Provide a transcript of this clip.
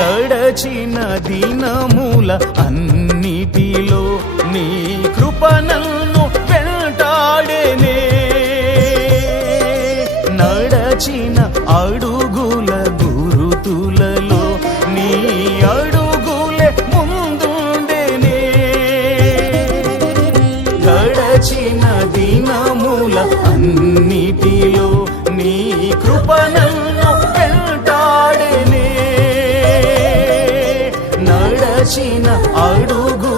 గడచిన దినముల అన్నిటిలో నీ కృప నన్ను వెంటాడేనే. నడచిన అడుగుల గురుతులలో నీ అడుగులే ముందుండేనే. గడచిన దినముల అన్నిటిలో నీ కృప నన్ను వెంటాడేనే. నడచిన అడుగు